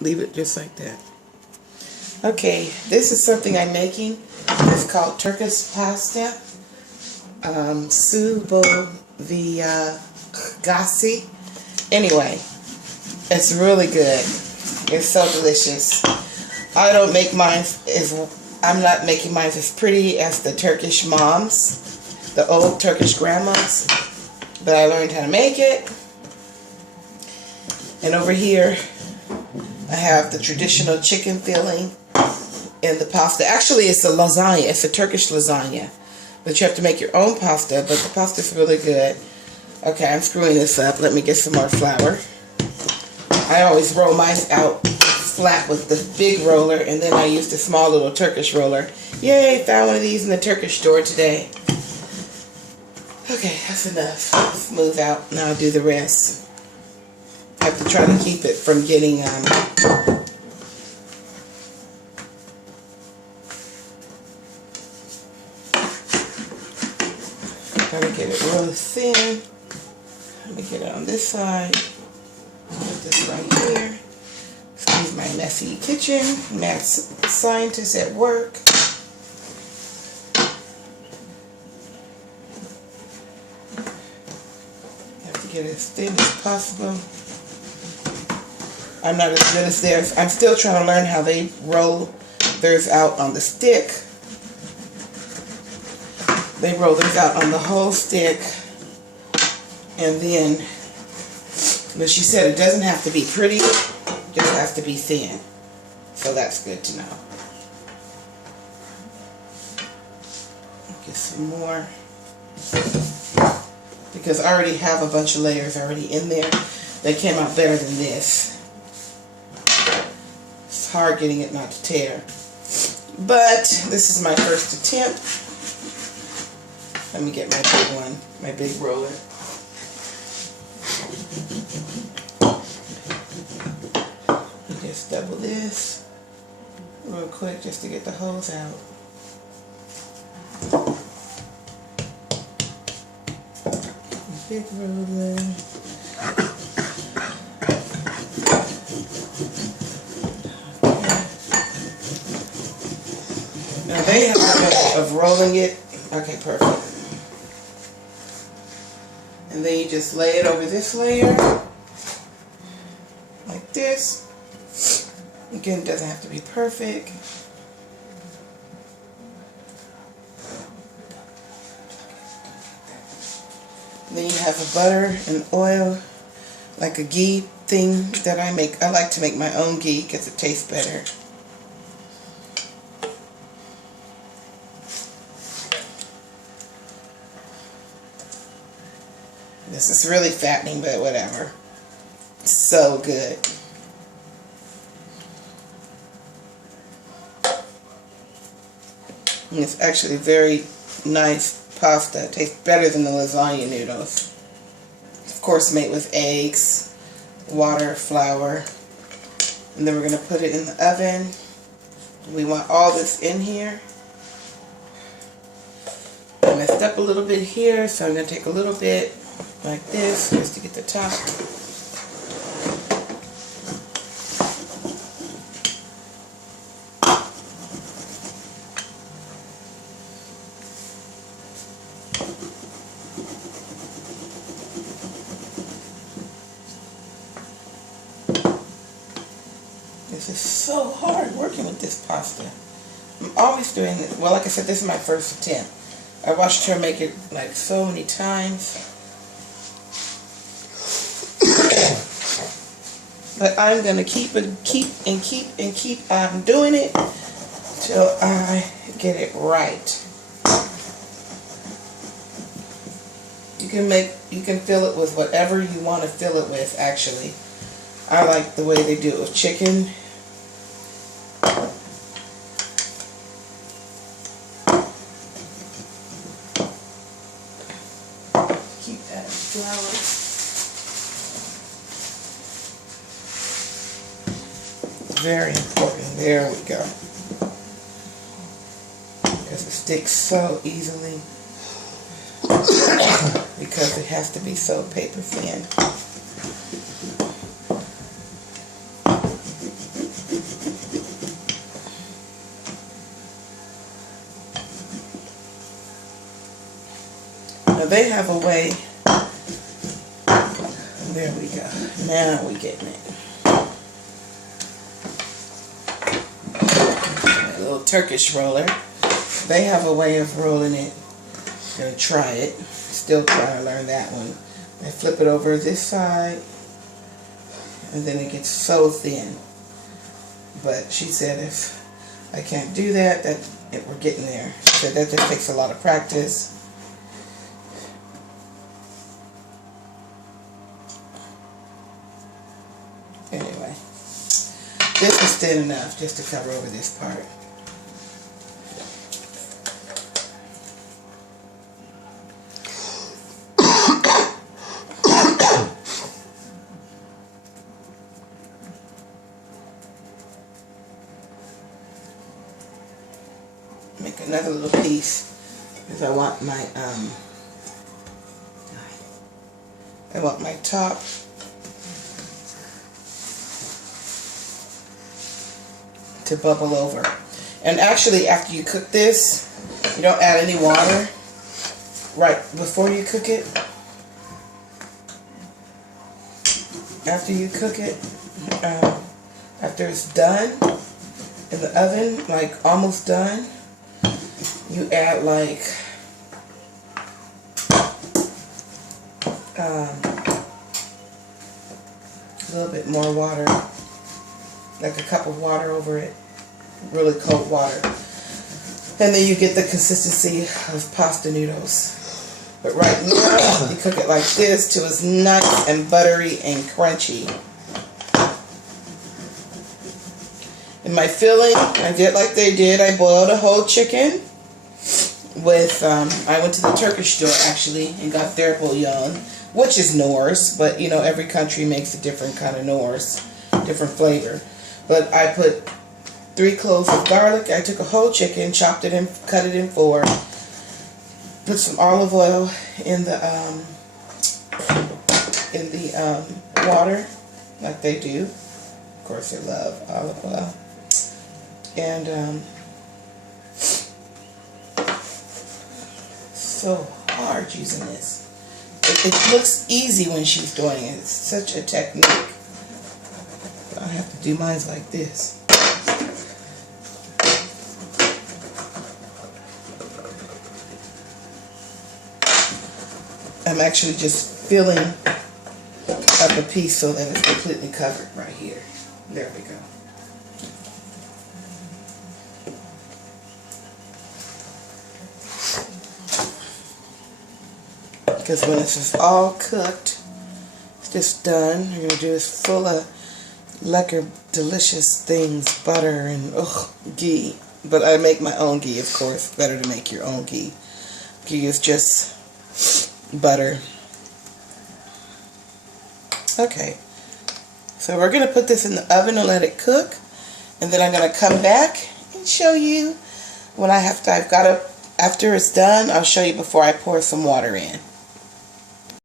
Leave it just like that. Okay, this is something I'm making. It's called Turkish pasta. Su gasi. Anyway, it's really good. It's so delicious. I don't make mine I'm not making mine as pretty as the Turkish moms, the old Turkish grandmas, but I learned how to make it. And over here, I have the traditional chicken filling in the pasta. Actually, it's a lasagna. It's a Turkish lasagna. But you have to make your own pasta, but the pasta's really good. Okay, I'm screwing this up. Let me get some more flour. I always roll mine out flat with the big roller, and then I use the small little Turkish roller. Yay, found one of these in the Turkish store today. Okay, that's enough. Smooth out. Now I'll do the rest. I have to try to keep it from getting gotta get it really thin. Let me get it on this side. Put this right here. Excuse my messy kitchen. Mad scientist at work. Have to get it as thin as possible. I'm not as good as theirs. I'm still trying to learn how they roll theirs out on the stick. They roll theirs out on the whole stick. And then, but she said it doesn't have to be pretty, it just has to be thin. So that's good to know. Get some more. Because I already have a bunch of layers already in there. They came out better than this. It's hard getting it not to tear. But this is my first attempt. Let me get my big one, my big roller. Just double this real quick just to get the holes out. Big roller. Now they have a way of rolling it. Okay, perfect. And then you just lay it over this layer, like this. Again, it doesn't have to be perfect. And then you have a butter and oil, like a ghee thing that I make. I like to make my own ghee because it tastes better. This is really fattening, but whatever. It's so good. And it's actually very nice pasta. It tastes better than the lasagna noodles. Of course, made with eggs, water, flour. And then we're going to put it in the oven. We want all this in here. I messed up a little bit here, so I'm going to take a little bit like this just to get the top. This is so hard working with this pasta. I'm always doing it. Well, like I said, this is my first attempt. I watched her make it like so many times. But I'm going to keep doing it till I get it right. You can fill it with whatever you want to fill it with, actually. I like the way they do it with chicken. Keep adding flour. Very important. There we go. Because it sticks so easily. Because it has to be so paper thin. Now they have a way. There we go. Now we getting it. A little Turkish roller. They have a way of rolling it. I'm gonna try it. Still trying to learn that one. I flip it over this side, and then it gets so thin. But she said if I can't do that, we're getting there. She said that just takes a lot of practice. Anyway, this is thin enough just to cover over this part. Make another little piece because I want my top to bubble over. And actually, after you cook this, you don't add any water right before you cook it. After you cook it, after it's done in the oven, like almost done, you add like a little bit more water, like a cup of water over it, really cold water, and then you get the consistency of pasta noodles. But right now, you cook it like this till it's nice and buttery and crunchy. And my filling, I did like they did. I boiled a whole chicken with, I went to the Turkish store actually and got their bouillon, which is Norse, but you know, every country makes a different kind of Norse, different flavor. But I put 3 cloves of garlic. I took a whole chicken, chopped it and cut it in 4. Put some olive oil in the water, like they do. Of course, they love olive oil. And so hard using this. It looks easy when she's doing it. It's such a technique. But I have to do mine like this. I'm actually just filling up a piece so that it's completely covered right here. There we go. Because when this is all cooked, it's just done. You're going to do is full of lekker, delicious things, butter and ghee. But I make my own ghee, of course. Better to make your own ghee. Ghee is just butter. Okay, so we're going to put this in the oven and let it cook, and then I'm going to come back and show you when after it's done. I'll show you before I pour some water in.